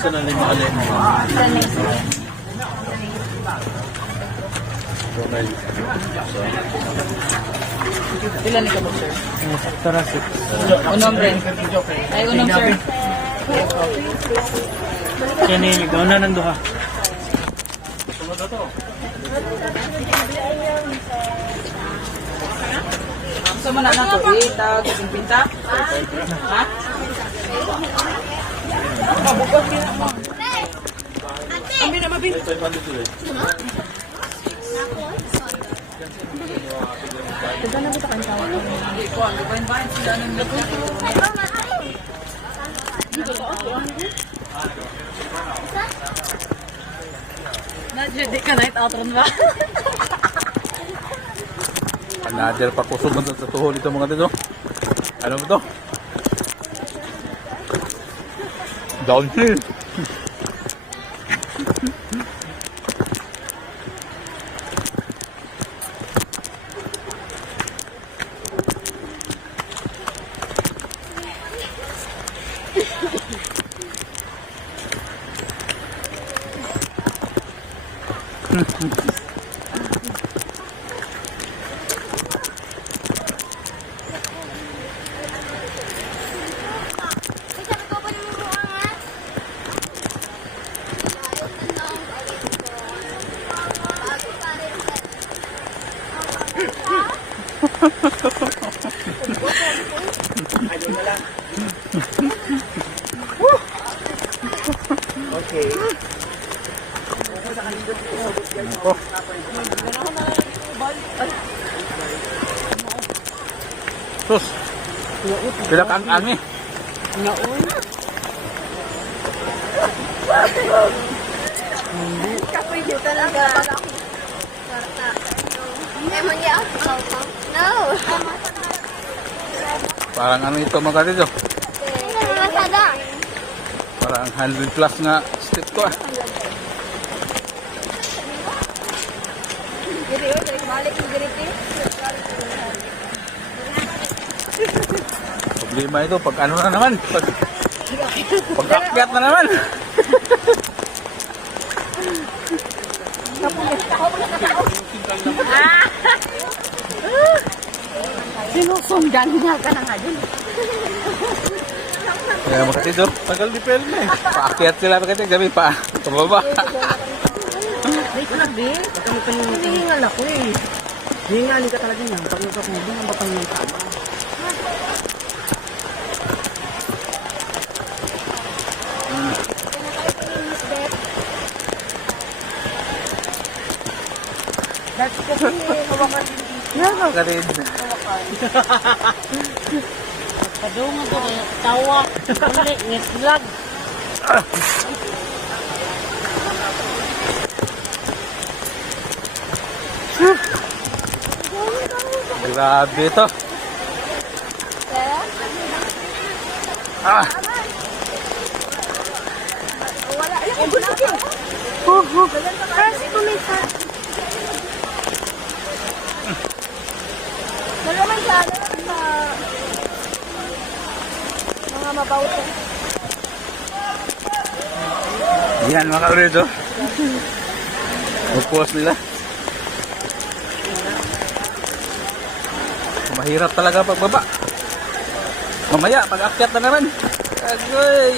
Isa na rin alin. Ilan ni ka ba, sir? Tara, 6. Unong, Ren. Ay, unong, sir. Yan eh, ikaw na nando ha. Sa mana na to, tag, pinta. Ha? Mabukas din mo. Ambi na mabin. Kita na kita kan tawa. Hindi ko ang bain sila nang Di ka night out ron ba? Another pa kusog man sa tuhol ito mga dito. Ano ba to? Downhill. Okay. Oh. Sus. Pila kang angi. Ngaon. Kapoy dito talaga. No. Parang ano ito mga dito. Masada. Parang 100 plus nga step to ah. Diri o, diri balik ni diri. Problema ito pag ano na naman. Pag akyat na naman. Sinusundan niya ka na nga dun. Kaya makatidor, tagal di pelme eh. Paakyat sila kasi gabi pa. Pababa. Wait lang, be. Hinihingal ako eh. Hihingalin ka talaga niyan. Pag nagkakubing, ang batang ng tama. That's kasi hawakan din dito. Yan ka rin. Padungan ko na tawa. Uli, ngetlag. Grabe ito. Ah. Wala. Ay, gusto ko. Kasi kumisa. Dalaman sa mga mabauto. Yan mga kaurido. Magpuwas nila. Mahirap talaga pagbaba. Mamaya, pag-akyat na naman. Agoy!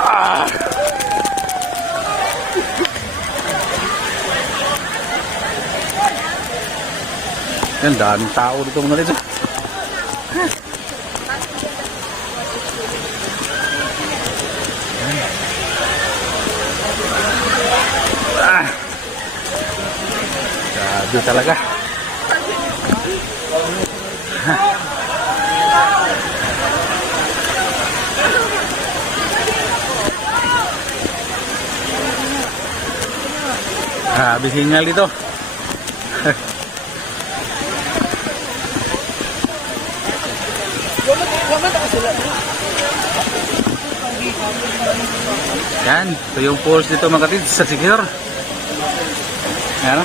Ah! Yan, daming tao dito mga dito. Ah! Grabe talaga. Grabe hingal dito. Yan, ito yung falls dito mga kapatid sa Sikihor. Yan o.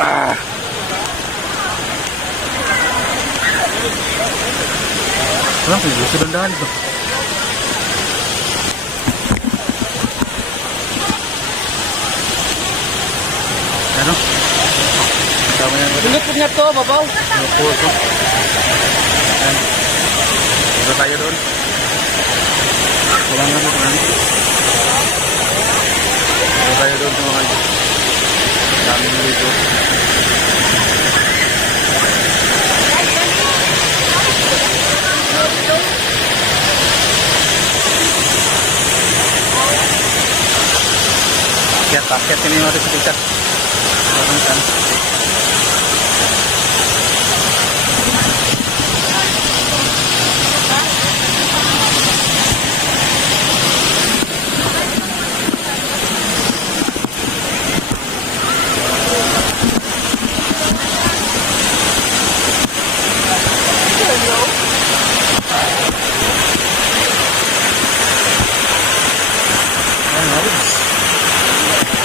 Ah. Walang gusto dandahan ito. Ano? Kasama yan. Lupot na to, babaw. Opo, ito. Yan. Dito tayo doon. Walang ano, walang. Dito tayo doon sa mga dami mo dito. Akyat ini mga rin sa tikat. Walang kan.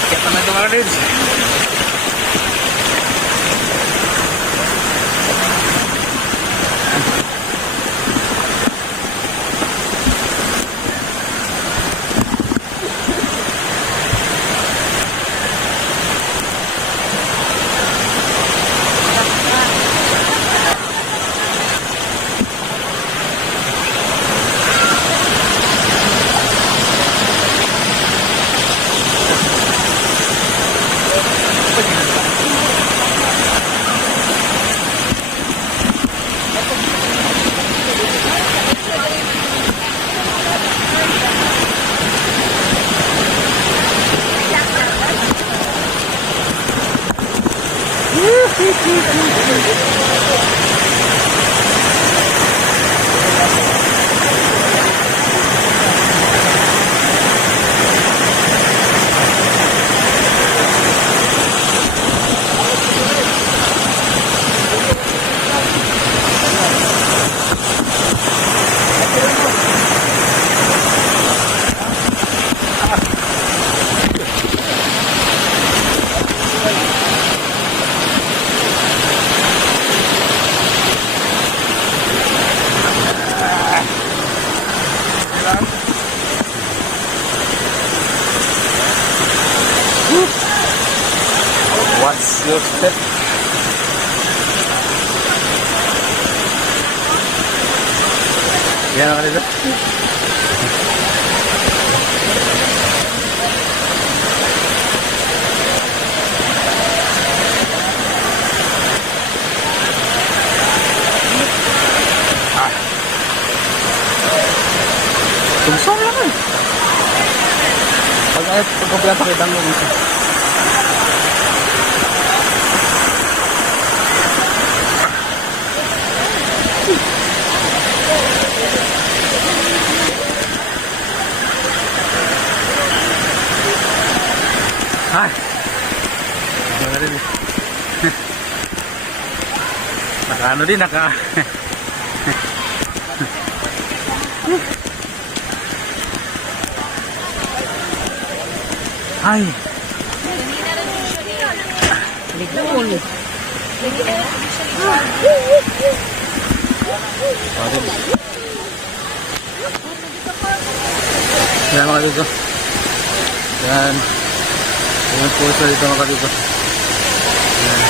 Akyat naman ito mga rin. What's your step? Yan ang kanila. Tugsong lang eh. Pag pinapakita mo dito. Ay! Ano rin eh. Naka ano din, naka... Ay! Ligul. Yan mga dito. Yan. Yan po sa dito mga dito. Yan.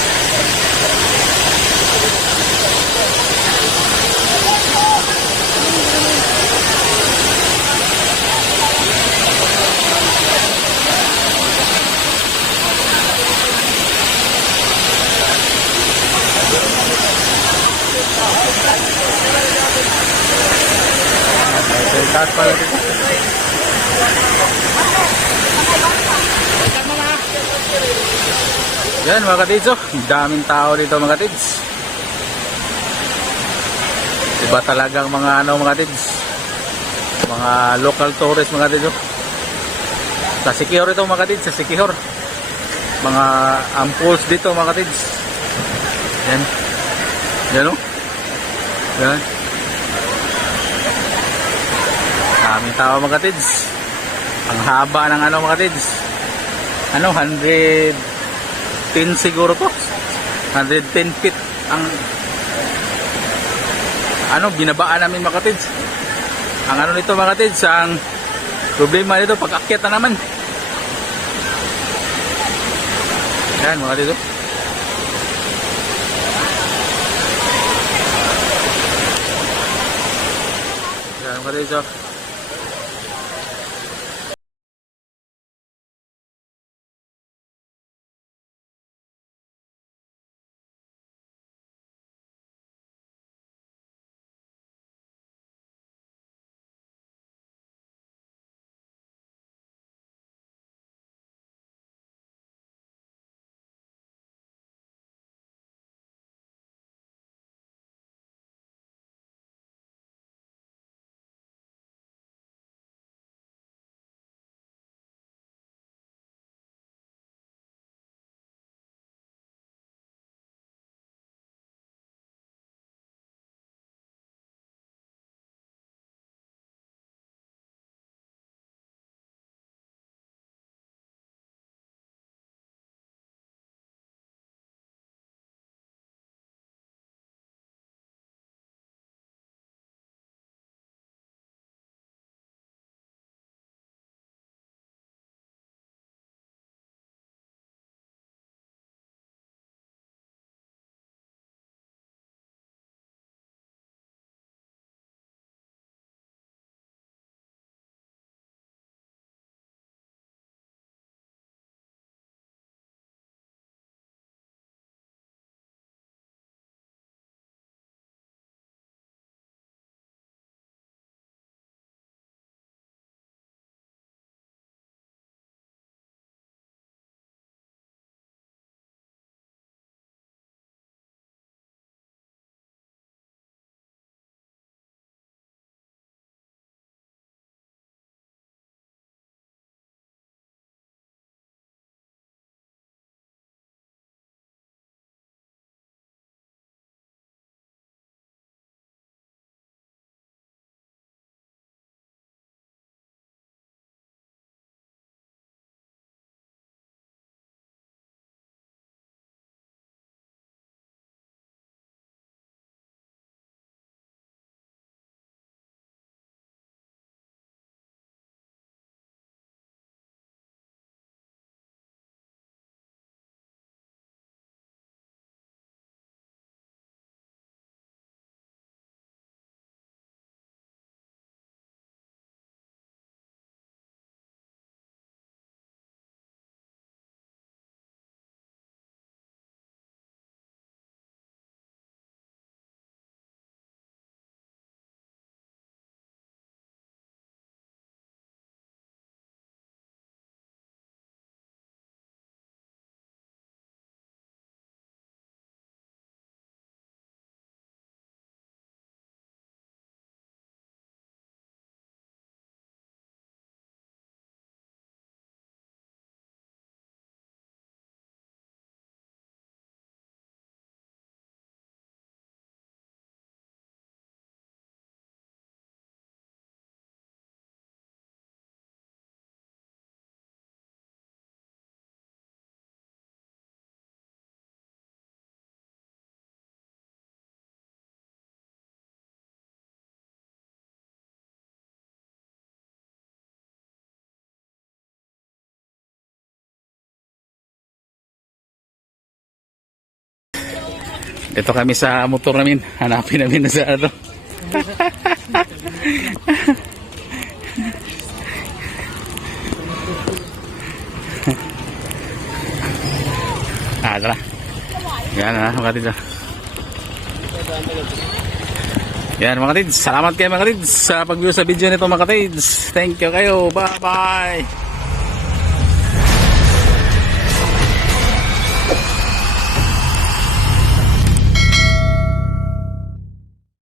Okay, taas pala dito. Yan mga katids, oh. Daming tao dito mga katids. Iba talagang mga ano mga katids. Mga local tourists mga katids, oh. Sa Siquijor ito mga katids, sa Siquijor. Mga ampuls dito mga katids. Yan. Yan, oh. Yan. Daming tao mga katids. Ang haba ng ano mga katids. Ano, 110 siguro to. 110 feet ang binabaan namin mga katids. Ang nito mga katids, ang problema nito pag akyat na naman. Yan mga katids. Yan mga katids. Ito kami sa motor namin. Hanapin namin na sa ano. Tara. Yan mga katids. Yan mga katids. Salamat kayo mga katids sa pag-view sa video nito mga katids. Thank you kayo. Bye bye.